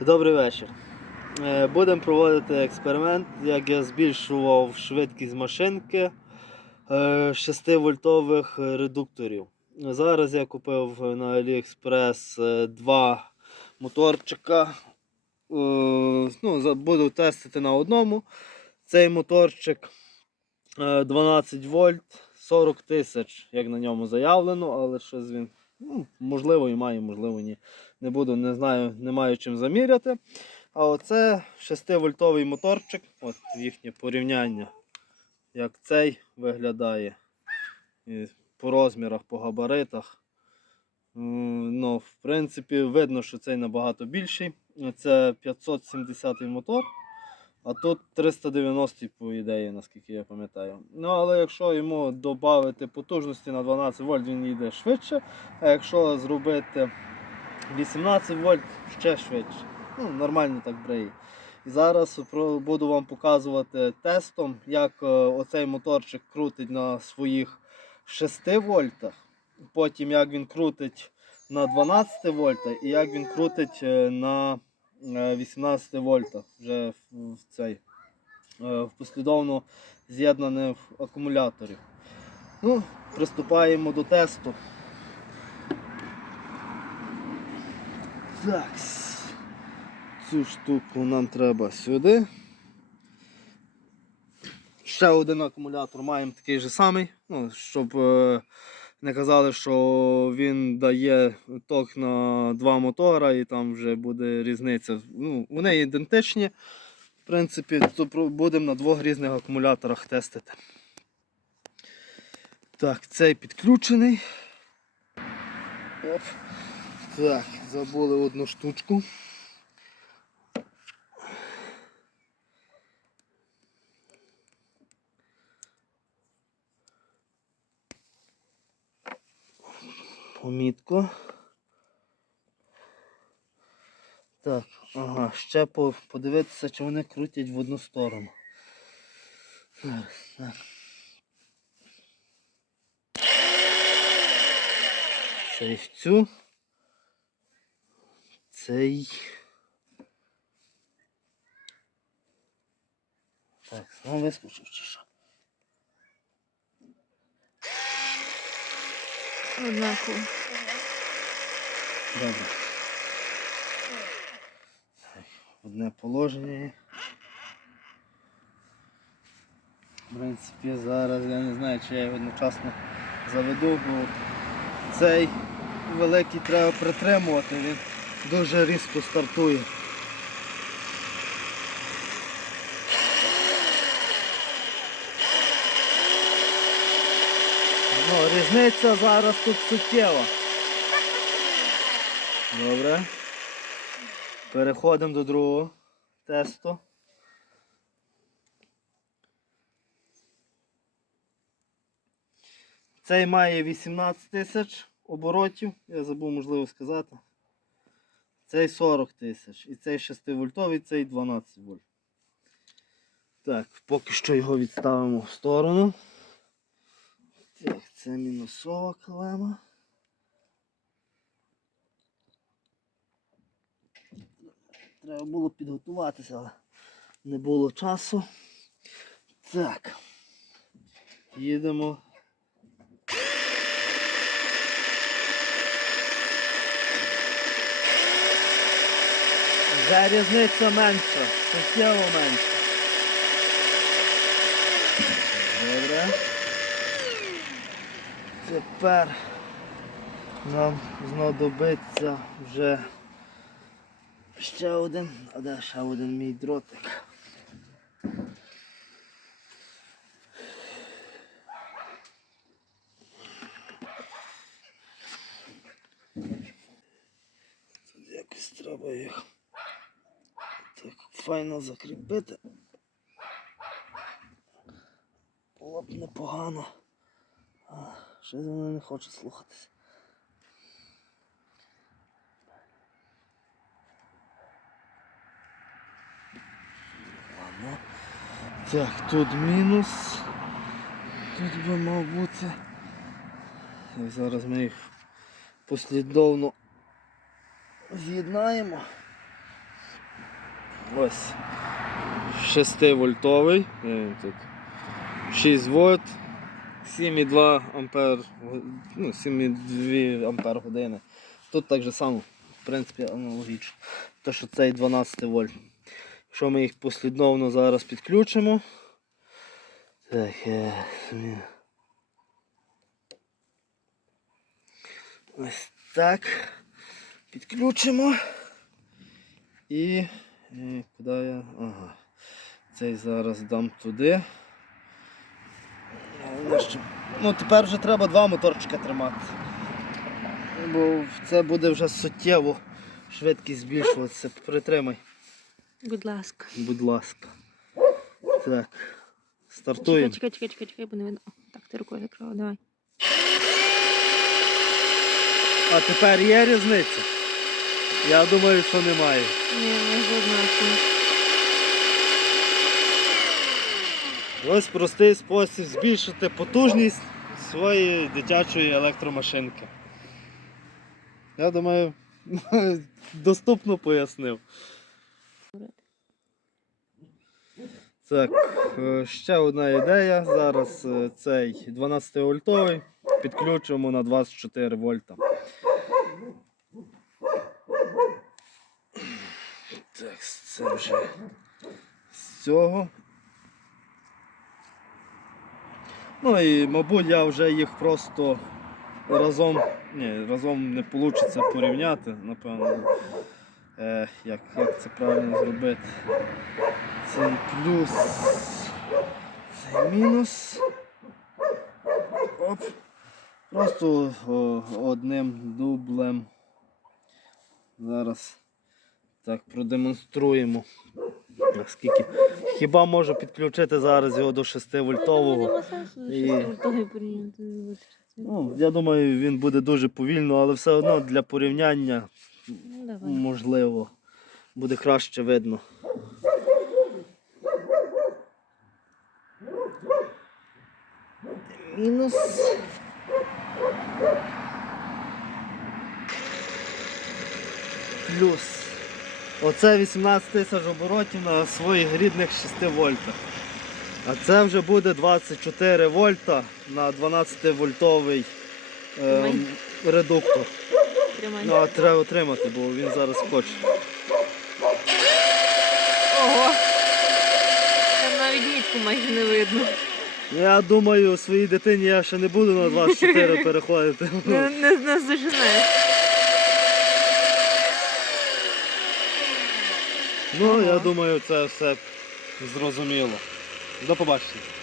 Добрий вечір. Е, Будемо проводити експеримент, як я збільшував швидкість машинки 6-вольтових редукторів. Зараз я купив на AliExpress е, два моторчика. Е, Ну, буду тестити на одному. Цей моторчик е, 12 вольт, 40 тисяч, як на ньому заявлено, але щось він ну, можливо і має, можливо, ні. Не буду, не знаю, не маю чим заміряти. А оце 6-вольтовий моторчик, от їхнє порівняння, як цей виглядає. І по розмірах, по габаритах. Ну, в принципі, видно, що цей набагато більший. Це 570 мотор, а тут 390 по ідеї, наскільки я пам'ятаю. Ну, але якщо йому додати потужності на 12 вольт, він йде швидше. А якщо зробити 18 вольт ще швидше. Ну, нормально так бреє. І зараз буду вам показувати тестом, як е, оцей моторчик крутить на своїх 6 вольтах. Потім як він крутить на 12 вольтах і як він крутить е, на е, 18 вольтах вже в, цей е, в послідовно з'єднаних акумуляторів. Ну, приступаємо до тесту. Так. Цю штуку нам треба сюди. Ще один акумулятор маємо такий же самий, ну, щоб е, не казали, що він дає ток на два мотора і там вже буде різниця. Ну, вони ідентичні. В принципі, то будемо на двох різних акумуляторах тестити. Так, цей підключений. Оп. Так, забули одну штучку. Помітку. Так, ага, ще по, подивитися, чи вони крутять в одну сторону. Так, так. Цей в цю. Цей. Так, знову вискочив чи що? Однаково. Добре. Так, Одне положення. В принципі, зараз я не знаю, чи я його одночасно заведу, бо цей великий треба притримувати, він дуже різко стартує. Ну, різниця зараз тут суттєва. Добре. Переходимо до другого тесту. Цей має 18 тисяч оборотів, я забув можливо сказати. Цей 40 тисяч. І цей 6 вольтовий, цей 12 вольт. Так, поки що його відставимо в сторону. Так, це мінусова клема. Треба було підготуватися, але не було часу. Так. Їдемо. Вже різниця менша, суттєво менша. Добре. Тепер нам знадобиться вже ще один, а де ще один мій дротик. Тут якось треба їх файно закріпити. Було б непогано. Щось вони не хочуть слухатися. Ладно. Так, тут мінус. Тут би мав бути. І зараз ми їх послідовно з'єднаємо. Ось 6 вольтовий. Він тут? 6 вольт, 7,2 ампер, ну, 7,2 ампер години. Тут так же само, в принципі, аналогічно. Те, що цей 12 вольт. Якщо ми їх послідовно зараз підключимо. Так, е, ось так. Підключимо. І, і куди я? Ага. Цей зараз дам туди. Ну, Ну, тепер вже треба два моторчика тримати. Бо це буде вже суттєво швидкість збільшуватися. Притримай, Будь ласка. будь ласка. Так. Стартуємо. чекай, чекай, чекай, чекай, бо не видно. Так, ти рукою закрила, давай. А тепер є різниця? Я думаю, що немає. Ні, не зазначено. Ось простий спосіб збільшити потужність своєї дитячої електромашинки. Я думаю, доступно пояснив. Так, е, ще одна ідея. Зараз е, цей 12 вольтовий підключимо на 24 вольта. Так, це вже з цього. Ну і мабуть я вже їх просто разом, ні, разом не вийде порівняти, напевно. Е, як, як це правильно зробити? Цей плюс, цей мінус. Оп. Просто о, одним дублем. Зараз так продемонструємо. Наскільки. Хіба можу підключити зараз його до 6 вольтового. І- вольтовий порівняти. Ну, я думаю, він буде дуже повільно, але все одно для порівняння Ну, можливо буде краще видно. Мінус. Плюс. Оце 18 тисяч оборотів на своїх рідних 6 вольтах. А це вже буде 24 вольта на 12 вольтовий е, редуктор. Тримай. Ну, а треба отримати, бо він зараз хоче. Ого! Там навіть нітку майже не видно. Я думаю, своїй дитині я ще не буду на 24 переходити. Не, не, не заженеш. Ну, я думаю, це все зрозуміло. До побачення.